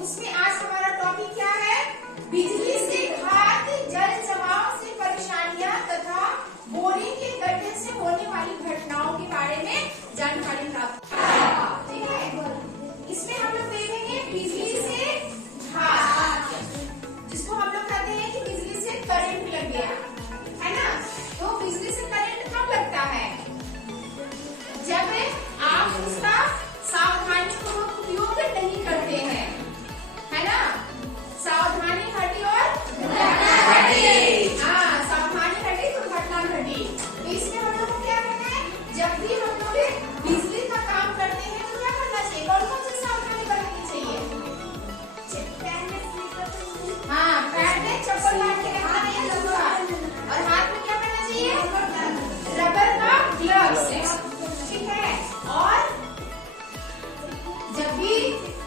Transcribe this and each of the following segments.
उसमें आज हमारा टॉपिक क्या है? बिजली से घात, जल जमाव से परेशानियां तथा बोरिंग के गड्ढे से होने वाली घटनाओं के बारे में जानकारी प्राप्त। ठीक है, इसमें हम लोग देखेंगे बिजली से घात, जिसको हम लोग कहते हैं कि बिजली से करंट लग गया, है ना। तो बिजली से करंट कब लगता है? जब आप उसका सावधानीपूर्वक उपयोग नहीं करते हैं, है ना। सावधानी हटी और दुर्घटना घटी। हाँ, सावधानी हटी दुर्घटना घटी। तो इसमें हम लोग को क्या करना है? जब भी हम लोग बिजली का काम करते हैं तो क्या करना चाहिए? कौन कौन सी सावधानी बरतनी चाहिए? हाँ, पैर में चप्पल पहन के रखना है लंबा, और हाथ में क्या करना चाहिए? रबर का ग्लव्स, ठीक है। और जब भी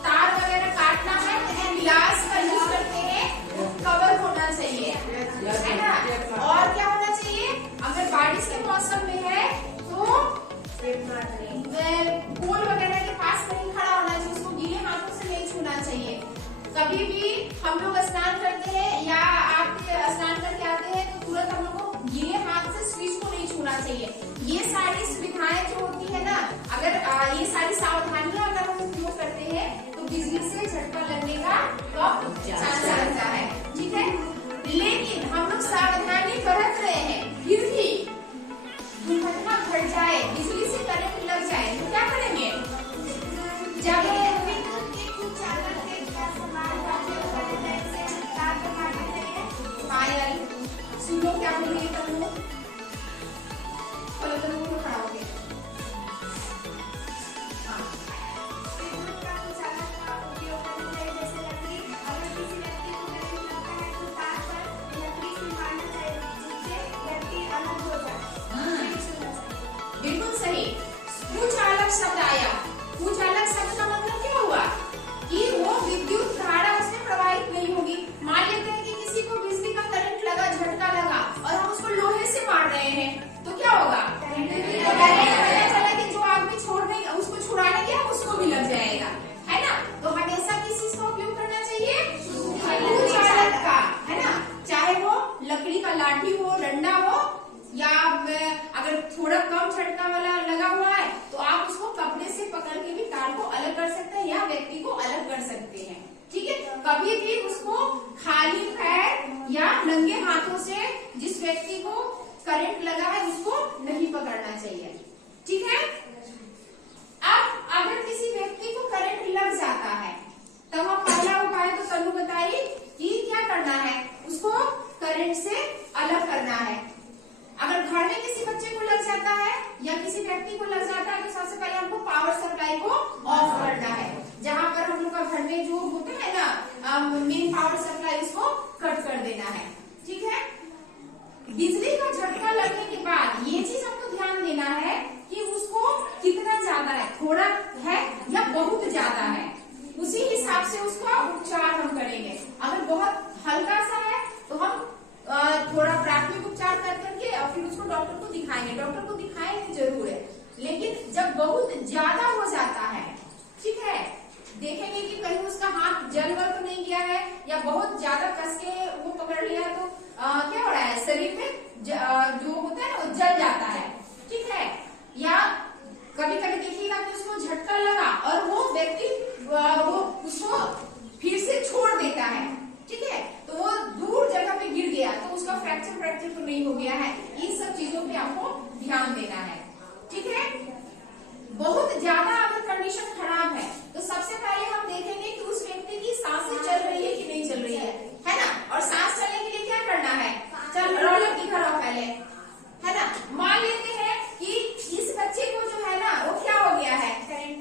तार वगैरह काटना है तो गिलास का यूज करते हैं, वो कवर होना चाहिए, है ना। और क्या होना चाहिए? अगर बारिश के मौसम में है तो पोल वगैरह के पास कहीं खड़ा होना चाहिए, उसको गीले हाथों से नहीं छूना चाहिए। कभी भी हम लोग स्नान करते हैं या आप स्नान करके आते हैं तो तुरंत हम लोग को गीले हाथ से स्विच को नहीं छूना चाहिए। ये सारी सुविधाएं जो होती है ना, अगर ये सारी सावधानियां अगर हम उपयोग करते हैं तो बिजली से झटका लगने का कम चांस रहता है, ठीक है। लेकिन हम लोग सावधानी बरत रहे हैं, फिर भी दुर्घटना घट जाए, बिजली से करंट लग जाए तो क्या करेंगे? जब पायल सुनो क्या बोलिए तनु, चलो तनु को खड़ा हो गए। बिल्कुल सही। कुचालक शब्द आया। कुचालक शब्द का मतलब क्या हुआ? कि वो विद्युत धारा उसमें प्रवाहित नहीं होगी। मान लेते हैं कि किसी को बिजली का करंट लगा, झटका लगा और हम उसको लोहे से मार रहे हैं तो क्या होगा? पता चला कि जो आदमी छोड़ने उसको छुड़ाने गया उसको भी लग जाएगा, है ना। तो हमेशा किस चीज का उपयोग करना चाहिए? कुचालक का, है ना। चाहे वो लकड़ी का लाठी हो, डंडा हो, या अगर थोड़ा कम झटका वाला लगा हुआ है तो आप उसको कपड़े से पकड़ के भी तार को अलग कर सकते हैं या व्यक्ति को अलग कर सकते हैं, ठीक है। कभी भी उसको खाली पैर या नंगे हाथों से जिस व्यक्ति को करंट लगा है उसको नहीं पकड़ना चाहिए, ठीक है। अब अगर किसी व्यक्ति को करंट लग जाता है तब हम पहला उपाय तो तनु बताई कि क्या करना है? उसको करंट से अलग करना है। अगर घर में किसी बच्चे को लग जाता है या किसी व्यक्ति को लग जाता है तो सबसे पहले हमको पावर सप्लाई को ऑफ करना है। जहां पर हम लोग का घर में जो होता है ना मेन पावर सप्लाई, उसको कट कर देना है, ठीक है। बिजली का झटका लगने के बाद ये चीज हमको ध्यान देना है कि उसको कितना ज्यादा है, थोड़ा है या बहुत ज्यादा है, उसी हिसाब से उसका उपचार हम करेंगे। अगर बहुत हल्का सा है तो हम थोड़ा प्राथमिक उपचार कर करके और फिर उसको डॉक्टर को दिखाएंगे। डॉक्टर को दिखाएंगे जरूर है, लेकिन जब बहुत ज्यादा हो जाता है, ठीक है, देखेंगे कि कहीं उसका हाथ जल वल तो नहीं गया है या बहुत ज्यादा कस के वो पकड़ लिया तो क्या हो रहा है? शरीर में जो होता है ना वो जल जाता है, ठीक है। या कभी कभी देखिएगा कि उसको झटका लगा और वो व्यक्ति वो उसको फिर से छोड़ देता है, ठीक है, तो वो दूर जगह पे गिर गया तो उसका फ्रैक्चर तो नहीं हो गया है। इन सब चीजों पे आपको ध्यान देना है, ठीक है। बहुत ज्यादा अगर कंडीशन खराब है तो सबसे पहले हम देखेंगे कि उस व्यक्ति की सांसें चल रही है कि नहीं चल रही है ना। और सांस चलने के लिए क्या करना है? चल रोलक दिखा रहा पहले, है ना। मान लेते हैं कि इस बच्चे को जो है ना वो क्या हो गया है?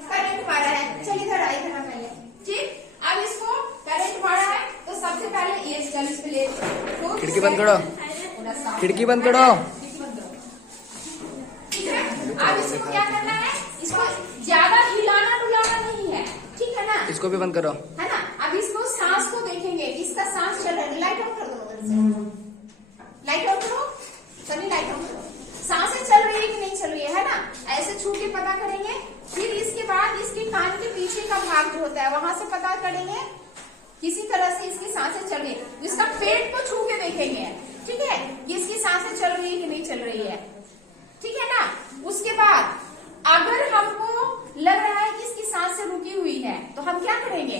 करंट मारा है। चल इधर आई था पहले, ठीक। अब इसको करंट मारा है तो सबसे पहले ये चल इस पे ले, तो खिड़की बंद करो, खिड़की बंद करो, ठीक है। अब इसको क्या करना है? इसको ज्यादा हिलाना डुलाना नहीं है, ठीक है ना। इसको भी बंद करो, है ना। अब इसको सांस को देखेंगे, इसका सांस चल रहा है। लाइट ऑफ कर दो, लाइट ऑफ करो, सभी लाइट ऑफ करो। सांसें चल रही है कि नहीं चल रही है ना, ऐसे छू के पता करेंगे। फिर इसके बाद इसके कान के पीछे का भाग जो होता है वहां से पता करेंगे किसी तरह से इसकी सांसें चल रही है, इसका पेट को छू के देखेंगे, ठीक है, कि इसकी सांसें चल रही है कि नहीं चल रही है, ठीक है ना। उसके बाद अगर हमको लग रहा है कि इसकी सांसें रुकी हुई है तो हम क्या करेंगे,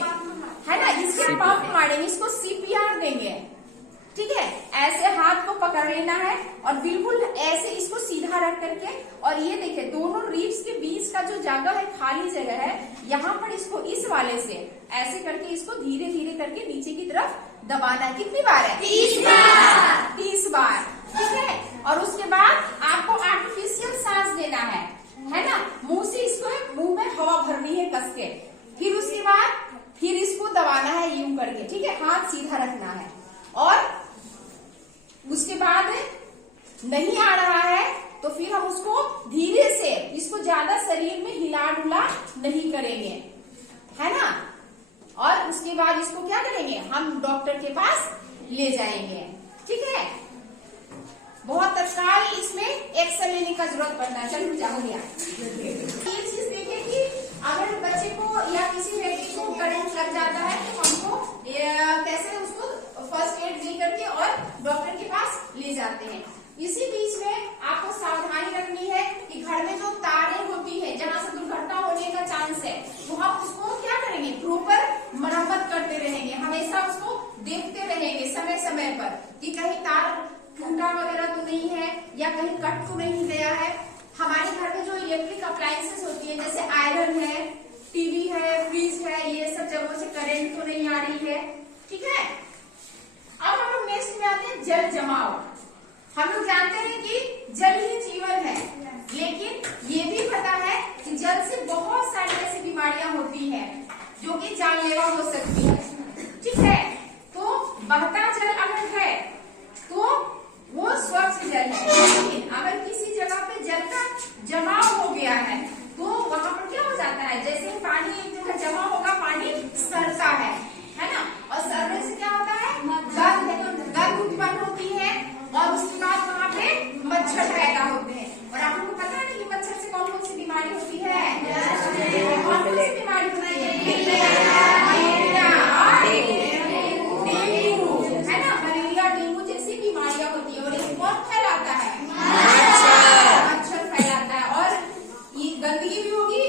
है ना, इसके पंप मारेंगे, इसको सीपीआर देंगे, ठीक है। ऐसे हाथ को पकड़ लेना है और बिल्कुल ऐसे इसको सीधा रख करके, और ये देखिए दोनों रिब्स के बीच का जो जगह है, खाली जगह है, यहाँ पर इसको इस वाले से ऐसे करके इसको धीरे धीरे करके नीचे की तरफ दबाना है। कितनी बार है? 30 बार। 30 बार, ठीक है। और उसके बाद आपको आर्टिफिशियल सांस देना है ना, मुंह से इसको मुंह में हवा भरनी है कस के, फिर उसके बाद फिर इसको दबाना है यूं करके, ठीक है, हाथ सीधा रखना है। और उसके बाद नहीं आ रहा है तो फिर हम उसको धीरे से, इसको ज्यादा शरीर में हिला डुला नहीं करेंगे, है ना। और उसके बाद इसको क्या करेंगे, हम डॉक्टर के पास ले जाएंगे, ठीक है। बहुत तत्काल इसमें एक्शन लेने का जरूरत पड़ता है। चलिए जाओ गया ये चीज देखिए कि अगर बच्चे को या किसी व्यक्ति को करंट लग जाता है तो हमको कैसे उसको फर्स्ट एड दे करके और डॉक्टर के पास ले जाते हैं। इसी बीच में आपको सावधानी रखनी है कि घर में जो तारें होती है जहाँ से दुर्घटना होने का चांस है, वो हम उसको क्या करेंगे, प्रॉपर मरम्मत करते रहेंगे, हमेशा उसको देखते रहेंगे समय समय पर कि कहीं तार टूटा वगैरह तो नहीं है या कहीं कट तो नहीं गया है। हमारे घर में जो इलेक्ट्रिक अप्लायंसेस होती है जैसे आयरन है, टीवी है, फ्रिज है, ये सब जगहों से करंट तो नहीं आ रही है, ठीक है। अब हम लोग नेक्स्ट में आते हैं जल जमाव। हम लोग जानते हैं कि जल ही जीवन है, लेकिन ये भी पता है कि जल से बहुत सारी ऐसी बीमारियां होती हैं जो कि जानलेवा हो सकती है, ठीक है। तो बहता जल अगर है तो वो स्वच्छ जल है, लेकिन अगर किसी जगह पे जल का जमाव हो गया है तो वहां पर क्या हो जाता है, जैसे पानी एक जगह जमा होगा, पानी सड़ता है ना, और सड़ने से क्या होता है, गंध उत्पन्न होती है और उसके बाद वहाँ पे मच्छर पैदा होते हैं। और आप लोगों को पता है कि मच्छर से कौन कौन सी बीमारी होती है, कौन कौन सी बीमारी होती है, डेंगू, है ना, मलेरिया, डेंगू जैसी बीमारियां होती है। और ये कौन फैलाता है, मच्छर फैलाता है। और ये गंदगी भी होगी,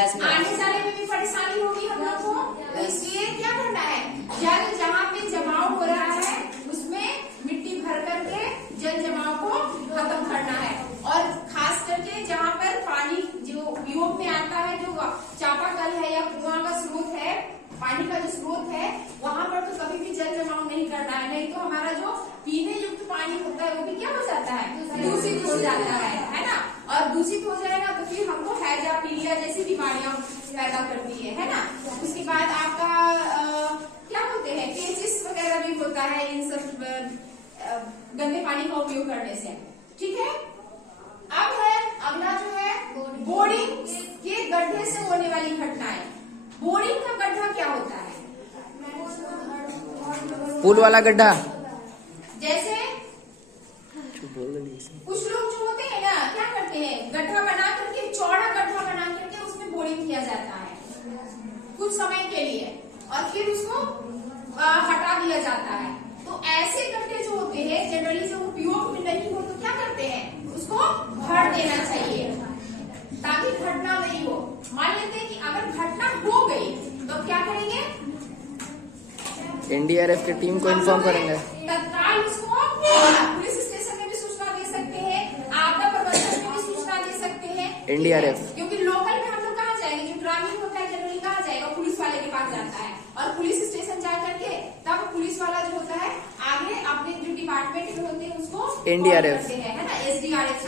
आने जाने में भी परेशानी होगी हम लोग को। तो इसलिए क्या करना है, जल जहाँ पे जमाव हो रहा है उसमें मिट्टी भर करके जल जमाव को खत्म करना है। और खास करके जहाँ पर पानी जो उपयोग में आता है, जो चापाकल है या कुआं का स्रोत है, पानी का जो स्रोत है, वहां पर तो कभी भी जल जमाव नहीं करना है, नहीं तो हमारा जो पीने युक्त पानी होता है वो भी क्या हो जाता है, दूषित हो जाता है ना। और दूषित हो जाएगा तो फिर हमको हैजा, पीलिया जैसी बीमारियां पैदा करती है ना। उसके बाद आपका क्या बोलते हैं, पेचिस वगैरह भी होता है इन सब गंदे पानी का उपयोग करने से, ठीक है। अब है अगला जो है बोरिंग के गड्ढे से होने वाली घटनाएं। बोरिंग का गड्ढा क्या होता है, पुल वाला गड्ढा, जैसे कुछ लोग जो होते हैं ना क्या करते हैं, गड्ढा बना करके, चौड़ा गड्ढा बना करके उसमें बोरिंग किया जाता है कुछ समय के लिए और फिर उसको हटा दिया जाता है। तो ऐसे गड्ढे जो होते हैं जनरली जब उपयोग में नहीं हो तो क्या करते हैं, उसको भर देना चाहिए ताकि घटना नहीं हो। मान लेते हैं कि अगर घटना हो गई तो क्या करेंगे, एनडीआरएफ की टीम को इन्फॉर्म करेंगे, तत्काल उसको पुलिस स्टेशन में भी सूचना दे सकते हैं, आपदा प्रबंधन में भी सूचना दे सकते हैं, एनडीआरएफ। क्योंकि लोकल में हम लोग कहाँ जाएंगे, जो ग्रामीण होता है जनरली कहाँ जाएगा, पुलिस वाले के पास जाता है। और पुलिस स्टेशन जा करके तब पुलिस वाला जो होता है आगे अपने जो डिपार्टमेंट में होते हैं उसको एनडीआरएफ है ना, एसडीआरएफ।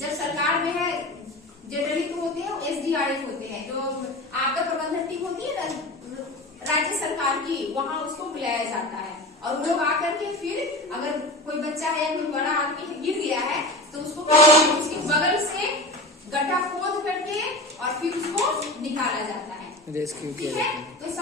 जब सरकार में है जनरली तो होते हैं एसडीआरएफ होते हैं, जो आपदा प्रबंधन टीम होती है ना राज्य सरकार की, वहाँ उसको बुलाया जाता है। और वो लोग आकर के फिर अगर कोई बच्चा है या कोई बड़ा आदमी गिर गया है तो उसको उसके बगल से गड्ढा खोद करके और फिर उसको निकाला जाता है, रेस्क्यू ठीक किया है। तो